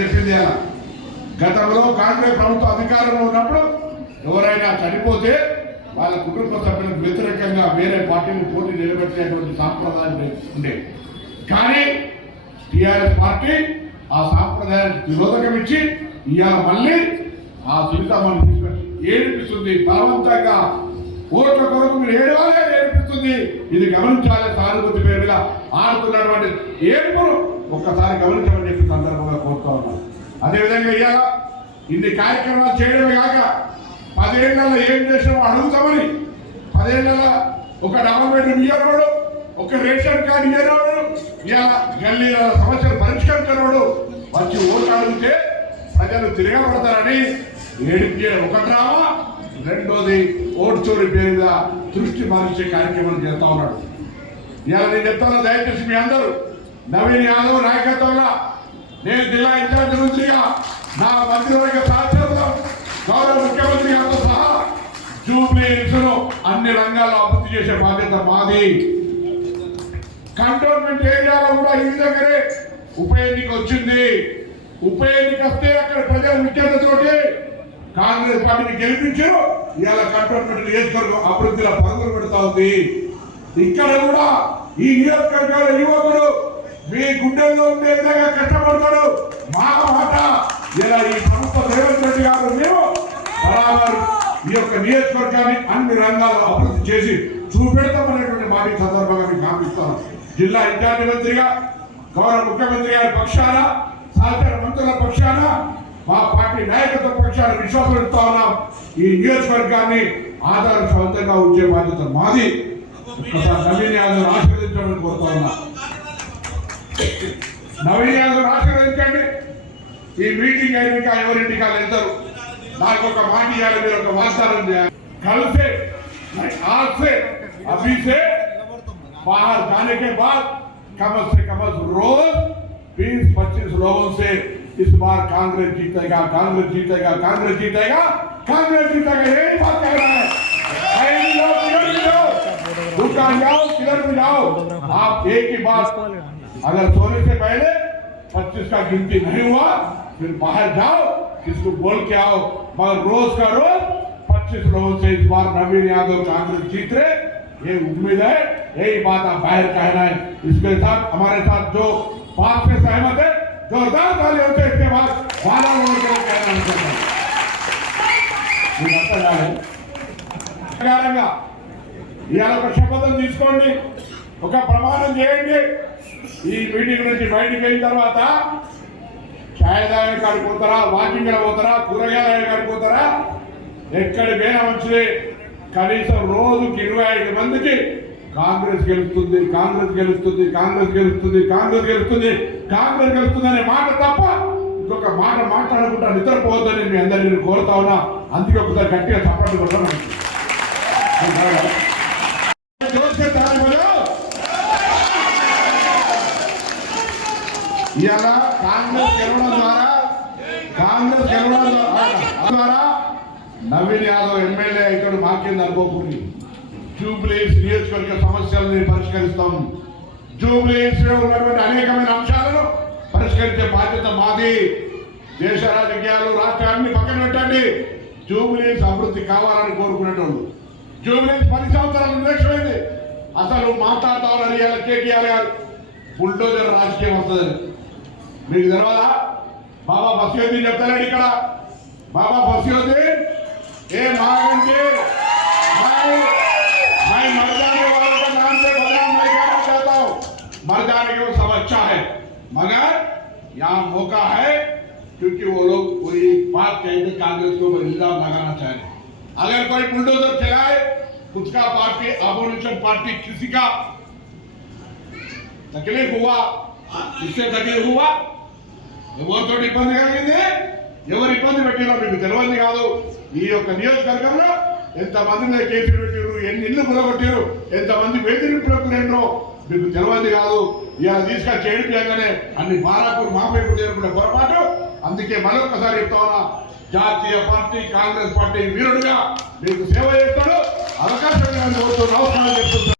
ఇవాళ గతంలో కాంగ్రెస్ ప్రభుత్వం అధికారంలో ఉన్నప్పుడు ఎవరైనా చనిపోతే వాళ్ళ కుటుంబ సభ్యులకు వ్యతిరేకంగా వేరే పార్టీని పోటీ నిలబెట్టేటువంటి సాంప్రదాయం ఉండే కానీ టిఆర్ఎస్ పార్టీ ఆ సాంప్రదాయానికి నిరోధకం ఇచ్చి ఇవాళ మళ్ళీ ఆ సునీతమ్మని తీసుకొచ్చి ఏడిపిస్తుంది. బలవంతంగా ఓట్ల కొరకు మీరు ఏడవాలే ఏడిపిస్తుంది. ఇది గమనించాలి సానుభూతి పేరు మీద ఆడుతున్నటువంటి ఏడుపును ఒక్కసారి గమనించమని చెప్పి సందర్భం అదేవిధంగా ఇవాళ ఇన్ని కార్యక్రమాలు చేయడమే కాక పదేళ్ళలో ఏం చేసామో అడుగుతామని. పదేళ్ళలో ఒక డబల్ బెడ్రూమ్ ఇవ్వడు ఒక రేషన్ కార్డు ఇవ్వడు ఇలా గల్లీ సమస్యలు పరిష్కరించరోడు వచ్చి ఓటు అడిగితే ప్రజలు తిరగబడతారని ఏడిపి ఒక డ్రామా. రెండోది ఓటు చోరీ పేరు మీద దృష్టి మార్చే కార్యక్రమం చేస్తా ఉన్నాడు. ఇలా నేను చెప్తాను దయచేసి మీ అందరూ నవీన్ యాదవ్ నాయకత్వంలో నేను జిల్లా ఇన్ఛార్జ్ మంత్రిగా నా మంత్రివర్గ సహచరులు గౌరవ ముఖ్యమంత్రి గారితో సహా జూబ్లీ అన్ని రంగాల్లో అభివృద్ధి చేసే బాధ్యత మాది. కంటోన్మెంట్ ఏరియాలో కూడా ఈ దగ్గరే ఉప ఎన్నిక వచ్చింది. ఉప ఎన్నిక వస్తే అక్కడ ప్రజల విజ్ఞతతోటి కాంగ్రెస్ పార్టీని గెలిపించారు. ఇవాళ కంటోన్మెంట్ నియోజకవర్గం అభివృద్ధిలో పరుగులు పెడతా ఉంది. ఇక్కడ కూడా ఈ నియోజకవర్గాల యువకుడు మీ గుండెల్లో ఉండే విధంగా కష్టపడతాడు మా మాట ఇలా ఈ ప్రభుత్వ రేవంత్ రెడ్డి గారు మేము బరాబర్ ఈ యొక్క నియోజకవర్గాన్ని అన్ని రంగాల్లో అభివృద్ధి చేసి చూపెడతామనేటువంటి మాట సందర్భంగా మీకు హామీస్తాను జిల్లా ఇన్ఛార్జి మంత్రిగా గౌరవ ముఖ్యమంత్రి గారి పక్షాన సహచర మంత్రుల పక్షాన మా పార్టీ నాయకత్వ పక్షాన విశ్వాసం ఇస్తా ఉన్నాం. ఈ నియోజకవర్గాన్ని ఆధార సొంతంగా ఉంచే బాధ్యత మాది. ఒక్కసారి నవీన్ యాదవ్ ఆశీర్వదించమని కోరుతా ఉన్నా. నవీన్ యాదవ్ ఆశీర్వదించండి ఈ మీటింగ్ అయినాక ఎవరింటికి వాళ్ళు వెళ్తారు నాకు ఒక మాట ఇవ్వాలి మీరు ఒక వాగ్దానం చేయాలి కలిసే आज से अभी से बाहर जाने के बाद कम से कम रोज बीस पच्चीस लोगों से इस बार कांग्रेस जीतेगा कांग्रेस जीतेगा कांग्रेस जीतेगा कांग्रेस जीतेगा यही बात कह रहा है कहीं भी जाओ, किधर भी जाओ दुकान जाओ किधर भी जाओ आप एक ही बात अगर सोने से पहले पच्चीस का गिनती नहीं हुआ फिर बाहर जाओ किसको बोल के आओ मगर रोज का रोज पच्चीस लोगों से इस बार नवीन यादव कांग्रेस जीत रहे ये उम्मीद है यही बात आप बाहर कहना है इसके साथ हमारे साथ जो बात से सहमत है जोरदार तालियों से इसके बाद बारह लोगों के लिए कहना है उनके साथ। మీరంతా రాలేదు. ప్రకారంగా ఇవాళ ఒక శపథం తీసుకోండి ఒక ప్రమాణం చేయండి ఈ మీటింగ్ నుంచి బయటికి వెళ్ళిన తర్వాత ఛాయ్ తాగే కాడికి పోతారా వాకింగ్ పోతారా కూరగాయల కాడికి పోతారా? ఎక్కడి పోయినా మంచిది కనీసం రోజుకి ఇరవై ఐదు మందికి కాంగ్రెస్ గెలుస్తుంది కాంగ్రెస్ గెలుస్తుంది కాంగ్రెస్ గెలుస్తుంది కాంగ్రెస్ గెలుస్తుంది కాంగ్రెస్ గెలుస్తుంది అనే మాట తప్ప ఇంకొక మాట మాట్లాడకుండా నిద్రపోవద్దని మీ అందరినీ కోరుతా ఉన్నా. అందుకే ఒకసారి గట్టిగా చప్పట్లు కొట్టడం ఇవాళ కాంగ్రెస్ గెలవడం ద్వారా కాంగ్రెస్ గెలవడం ద్వారా నవీన్ యాదవ్ ఎమ్మెల్యే ఇక్కడ మాకేంది అనుకోకూడదు జూబ్లీస్ నియోజకవర్గ సమస్యలని పరిష్కరిస్తాం. జూబ్లీస్లో ఉన్నటువంటి అనేకమైన అంశాలను పరిష్కరించే బాధ్యత మాది. దేశ రాజకీయాలు రాష్ట్రాన్ని పక్కన పెట్టండి. జూబ్లీస్ అభివృద్ధి కావాలని కోరుకునేటోళ్ళు. జూబ్లీస్ పది సంవత్సరాల నిర్లక్ష్యమైంది. అసలు మాట్లాడతామని అడిగారు కేటీఆర్ గారు. బుల్డోజర్ రాజకీయం వస్తుందని. మీకు తెలవాలా బాబా బస్యోద్దీన్ చెప్తాడు ఇక్కడ బాబా బస్యోద్దీన్ ఏ మాగంటే मैं मर जाने वालों के नाम से बदनाम नहीं करना चाहता हूँ मर जाने के वो सब अच्छा है मगर यहाँ मौका है क्योंकि वो लोग कोई बात कहेंगे कांग्रेस के ऊपर इल्जाम लगाना चाह रहे हैं। अगर कोई बुलडोजर चलाए खुद का पार्टी अपोजिशन पार्टी किसी का तकलीफ हुआ इससे तकलीफ हुआ ఎవరితో ఇబ్బంది కలిగింది? ఎవరు ఇబ్బంది పెట్టినా మీకు తెలియదు కాదు. ఈ యొక్క నియోజకవర్గంలో ఎంతమంది మీద కేసులు పెట్టారు ఎన్ని ఇల్లు కులగొట్టారు ఎంతమంది వేదిరింపులకు నేను మీకు తెలియదు కాదు. ఇలా తీసుకొచ్చి ఏడిపోయాగానే అన్ని బాలాపూర్ మాపై కూడా పొరపాటు. అందుకే మరొకసారి చెప్తా ఉన్నా జాతీయ పార్టీ కాంగ్రెస్ పార్టీ వీరుడుగా మీకు సేవ చేస్తాడు. అవకాశం నమస్కారం